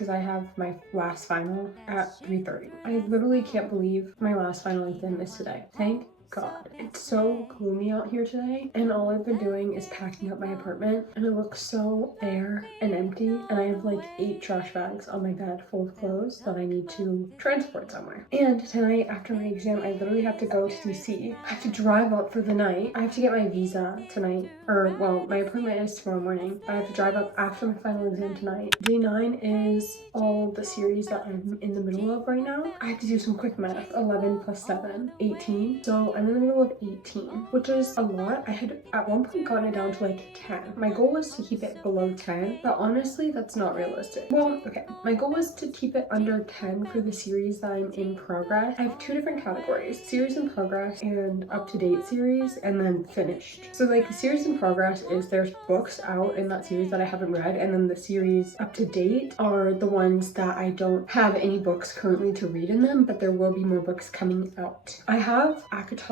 because I have my last final at 3:30. I literally can't believe my last final exam is today. Thank God. It's so gloomy out here today, and all I've been doing is packing up my apartment, and it looks so bare and empty, and I have like 8 trash bags on my bed full of clothes that I need to transport somewhere. And tonight after my exam, I literally have to go to DC. I have to drive up for the night. I have to get my visa tonight, or well, my appointment is tomorrow morning, but I have to drive up after my final exam tonight. Day 9 is all the series that I'm in the middle of right now. I have to do some quick math. 11 plus 7, 18. So I'm in the middle of 18, which is a lot. I had at one point gotten it down to like 10. My goal was to keep it below 10, but honestly, that's not realistic. Well, okay. My goal was to keep it under 10 for the series that I'm in progress. I have 2 different categories: series in progress and up-to-date series, and then finished. So like the series in progress is there's books out in that series that I haven't read, and then the series up to date are the ones that I don't have any books currently to read in them, but there will be more books coming out. I have ACOTAR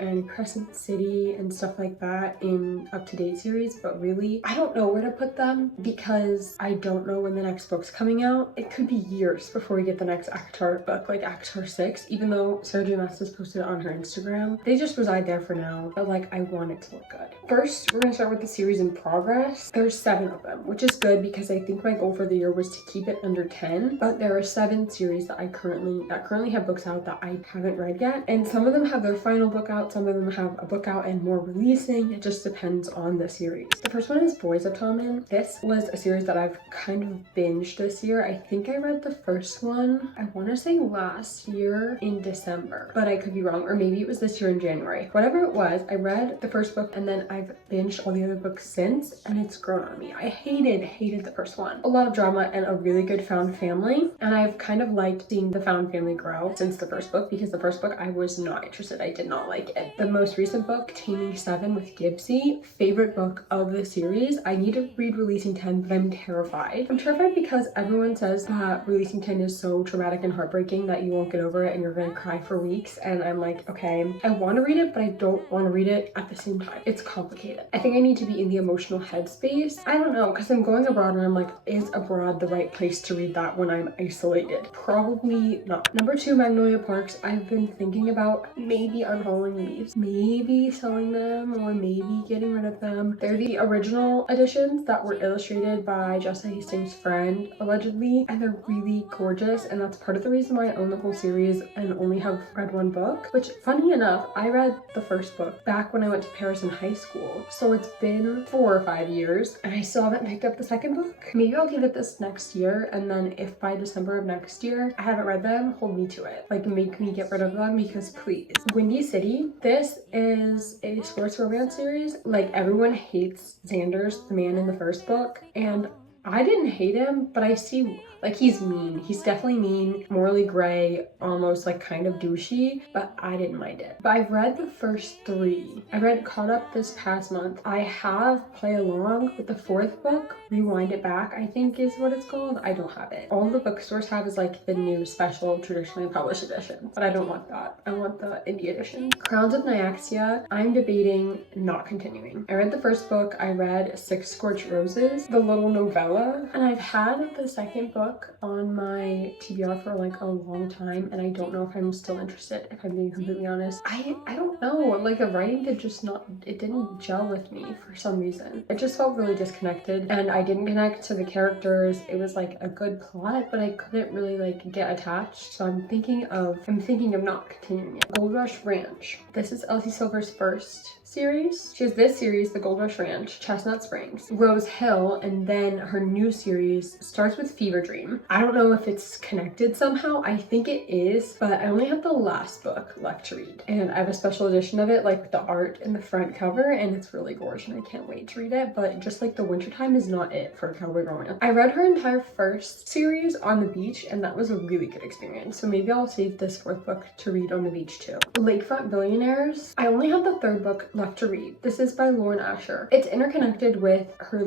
and Crescent City and stuff like that in up-to-date series, but really I don't know where to put them because I don't know when the next book's coming out. It could be years before we get the next ACOTAR book, like ACOTAR 6, even though Sarah J. Maas has posted it on her Instagram. They just reside there for now, but like I want it to look good. First, we're gonna start with the series in progress. There's 7 of them, which is good because I think my goal for the year was to keep it under 10, but there are 7 series that currently have books out that I haven't read yet, and some of them have their final book out, some of them have a book out and more releasing. It just depends on the series. The first one is Boys of Tommen. This was a series that I've kind of binged this year. I think I read the first one, I want to say last year in December, but I could be wrong, or maybe it was this year in January. Whatever it was, I read the first book and then I've binged all the other books since, and it's grown on me. I hated the first one. A lot of drama and a really good found family, and I've kind of liked seeing the found family grow since the first book, because the first book I was not interested. I did not like it. The most recent book, Taming 7 with Gibbsy, favorite book of the series. I need to read Releasing 10, but I'm terrified. I'm terrified because everyone says that Releasing 10 is so traumatic and heartbreaking that you won't get over it and you're gonna cry for weeks, and I'm like, okay, I want to read it, but I don't want to read it at the same time. It's complicated. I think I need to be in the emotional headspace. I don't know, because I'm going abroad and I'm like, is abroad the right place to read that when I'm isolated? Probably not. Number 2, Magnolia Parks. I've been thinking about maybe unhauling these, maybe selling them, or maybe getting rid of them. They're the original editions that were illustrated by Jessa Hastings' friend, allegedly, and they're really gorgeous, and that's part of the reason why I own the whole series and only have read 1 book, which, funny enough, I read the first book back when I went to Paris in high school, so it's been 4 or 5 years and I still haven't picked up the second book. Maybe I'll give it this next year, and then if by December of next year I haven't read them, hold me to it. Like, make me get rid of them, because please. Windy City. This is a sports romance series. Like, everyone hates Xanders, the man in the first book, and I didn't hate him, but I see, like, he's mean. He's definitely mean, morally gray, almost like kind of douchey, but I didn't mind it. But I've read the first 3. I read Caught Up this past month. I have Play Along with the 4th book, Rewind It Back, I think is what it's called. I don't have it. All the bookstores have is like the new special traditionally published edition, but I don't want that. I want the indie edition. Crowns of Nyaxia, I'm debating not continuing. I read the first book. I read 6 Scorched Roses, the little novella, and I've had the second book on my TBR for like a long time, and I don't know if I'm still interested, if I'm being completely honest. I don't know, like the writing didn't gel with me for some reason. It just felt really disconnected, and I didn't connect to the characters. It was like a good plot, but I couldn't really like get attached, so I'm thinking of not continuing it. Gold Rush Ranch. This is Elsie Silver's first series. She has this series, The Gold Rush Ranch, Chestnut Springs, Rose Hill, and then her new series starts with Fever Dream. I don't know if it's connected somehow. I think it is, but I only have the last book left to read, and I have a special edition of it, like with the art in the front cover, and it's really gorgeous and I can't wait to read it. But just like the wintertime is not it for cowboy romance. I read her entire first series on the beach, and that was a really good experience, so maybe I'll save this 4th book to read on the beach too. Lakefront Billionaires. I only have the 3rd book left to read. This is by Lauren Asher. It's interconnected with her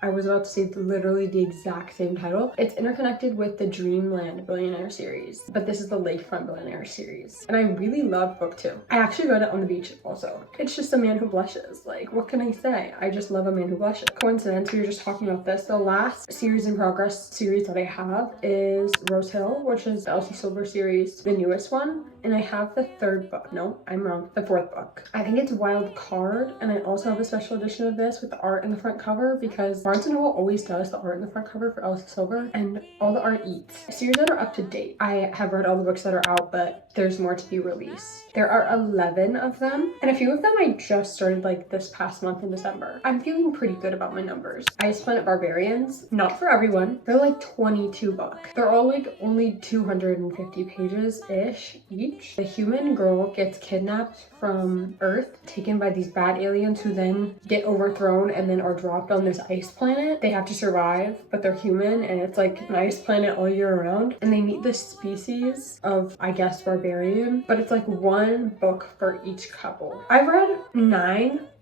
I was about to say literally the exact same title. It's interconnected with the Dreamland Billionaire series, but this is the Lakefront Billionaire series. And I really love book 2. I actually read it on the beach also. It's just a man who blushes. Like, what can I say? I just love a man who blushes. Coincidence, we were just talking about this. The last series in progress series that I have is Rose Hill, which is the Elsie Silver series, the newest one. And I have the 3rd book. No, I'm wrong. The 4th book. I think it's Wild Card, and I also have a special edition of this with the art in the front cover because Barnes & Noble always does the art in the front cover for Elsie Silver, and all the art eats. Series that are up to date. I have read all the books that are out, but there's more to be released. There are 11 of them, and a few of them I just started like this past month in December. I'm feeling pretty good about my numbers. Ice Planet Barbarians, not for everyone. They're like 22 books. They're all like only 250 pages-ish each. The human girl gets kidnapped from Earth, taken by these bad aliens who then get overthrown and then are dropped on this ice planet. They have to survive, but they're human, and it's like an ice planet all year round. And they meet this species of, I guess, barbarian, but it's like one book for each couple. I've read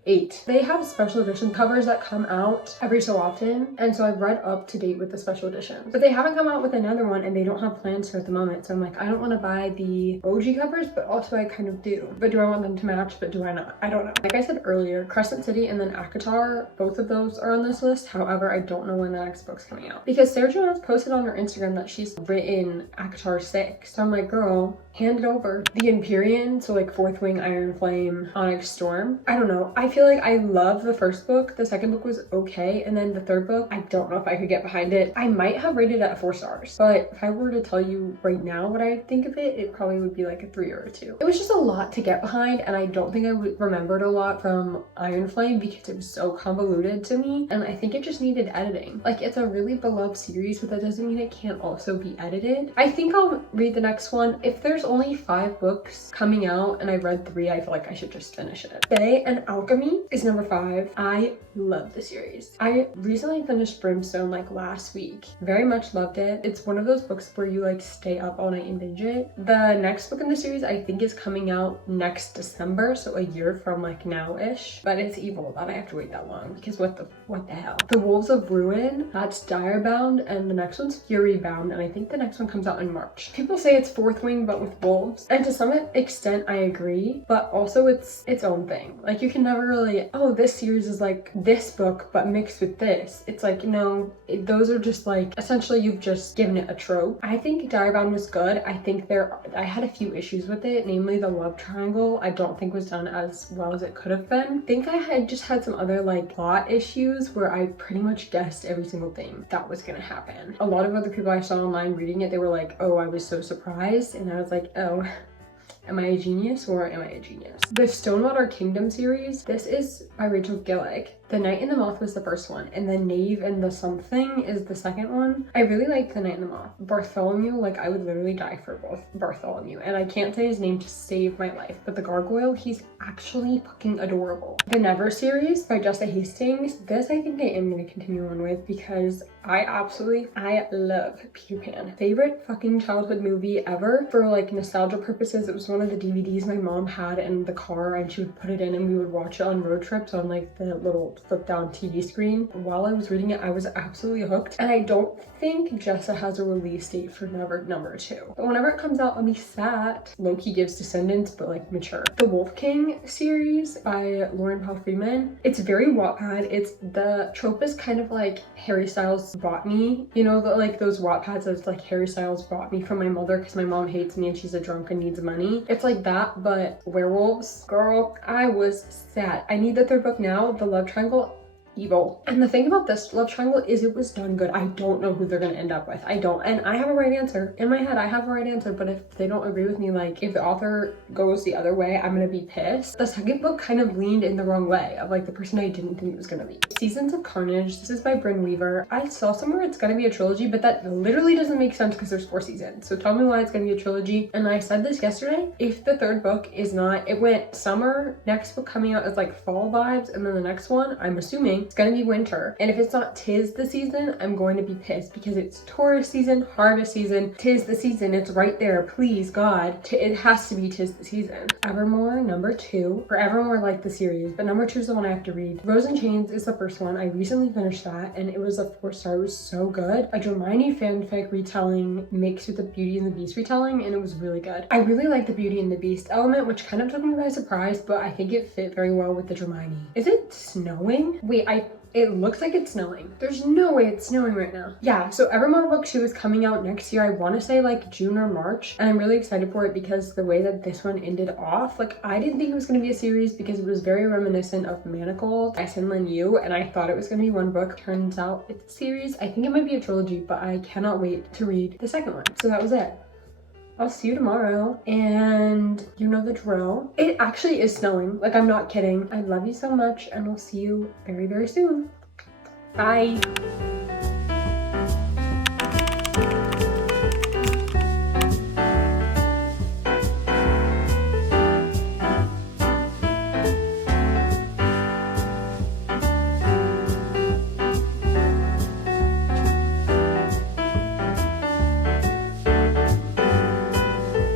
8. They have special edition covers that come out every so often, and so I've read up to date with the special editions. But they haven't come out with another one, and they don't have plans to at the moment, so I'm like, I don't want to buy the OG covers, but also I kind of do. But do I want them to match, but do I not? I don't know. Like I said earlier, Crescent City and then ACOTAR, both of those are on this list. However, I don't know when the next book's coming out. Because Sarah Jones posted on her Instagram that she's written ACOTAR 6. So I'm like, girl, hand it over. The Empyrean, so like Fourth Wing, Iron Flame, Onyx Storm. I don't know. I feel like I love the first book. The second book was okay. And then the third book, I don't know if I could get behind it. I might have rated it at 4 stars. But if I were to tell you right now what I think of it, it probably would be like a 3 or a 2. It was just a lot to get behind. And I don't think I remembered a lot from Iron Flame because it was so convoluted to me. And I think it just needed editing. Like, it's a really beloved series, but that doesn't mean it can't also be edited. I think I'll read the next one. If there's only 5 books coming out and I've read 3, I feel like I should just finish it. Fae and Alchemy is number 5. I love the series. I recently finished Brimstone like last week. Very much loved it. It's one of those books where you like stay up all night and binge it. The next book in the series I think is coming out next December, so a year from like now-ish. But it's evil that I have to wait that long because what the hell? The Wolves of Ruin, that's Direbound, and the next one's Furybound, and I think the next one comes out in March. People say it's Fourth Wing but with wolves, and to some extent I agree, but also it's its own thing. Like, you can never really, oh, this series is like this book but mixed with this. It's like, no, those are just like, essentially you've just given it a trope. I think Direbound was good. I think I had a few issues with it, namely the love triangle I don't think was done as well as it could have been. I think I had just had some other like plot issues where I pretty much guessed every single thing that was gonna happen. A lot of other people I saw online reading it, they were like, oh, I was so surprised, and I was like, oh, am I a genius or am I a genius? The Stonewater Kingdom series, this is by Rachel Gillick. The Knight and the Moth was the first one, and the Knave and the Something is the second one. I really like The Knight and the Moth. Bartholomew, like, I would literally die for both Bartholomew, and I can't say his name to save my life, but the Gargoyle, he's actually fucking adorable. The Never series by Jessa Hastings, this I think I am going to continue on with because I love Peter Pan. Favorite fucking childhood movie ever. For like nostalgia purposes, it was one of the DVDs my mom had in the car, and she would put it in and we would watch it on road trips on like the little flip down TV screen. While I was reading it, I was absolutely hooked, and I don't think Jessa has a release date for Never number 2. But whenever it comes out, I'll be sad. Loki gives Descendants, but like mature. The Wolf King series by Lauren Paul Freeman. It's very Wattpad. It's the trope is kind of like Harry Styles bought me. You know, like those Wattpads that's like Harry Styles bought me from my mother because my mom hates me and she's a drunk and needs money. It's like that, but werewolves. Girl, I was sad. I need the 3rd book now. The Love Triangle, evil. And the thing about this love triangle is it was done good. I don't know who they're gonna end up with. I don't. And I have a right answer. In my head, I have a right answer, but if they don't agree with me, like if the author goes the other way, I'm gonna be pissed. The second book kind of leaned in the wrong way of like the person I didn't think it was gonna be. Seasons of Carnage. This is by Bryn Weaver. I saw somewhere it's gonna be a trilogy, but that literally doesn't make sense because there's 4 seasons. So tell me why it's gonna be a trilogy. And I said this yesterday, if the 3rd book is not, it went summer, next book coming out is like fall vibes, and then the next one, I'm assuming, It's gonna be winter. And if it's not 'tis the season, I'm going to be pissed because it's Taurus season, harvest season, 'tis the season. It's right there. Please, God. It has to be 'tis the season. Evermore, number 2. For Evermore, like the series, but number 2 is the one I have to read. Rose and Chains is the first one. I recently finished that and it was a 4-star. It was so good. A Hermione fanfic retelling mixed with the Beauty and the Beast retelling, and it was really good. I really like the Beauty and the Beast element, which kind of took me by surprise, but I think it fit very well with the Hermione. Is it snowing? Wait, it looks like it's snowing. There's no way it's snowing right now. Yeah, so Evermore Book 2 is coming out next year. I want to say like June or March. And I'm really excited for it because the way that this one ended off, like I didn't think it was going to be a series because it was very reminiscent of Manacled by Sinlin Yu. And I thought it was going to be one book. Turns out it's a series. I think it might be a trilogy, but I cannot wait to read the second one. So that was it. I'll see you tomorrow, and you know the drill. It actually is snowing, like I'm not kidding. I love you so much, and I'll see you very, very soon. Bye.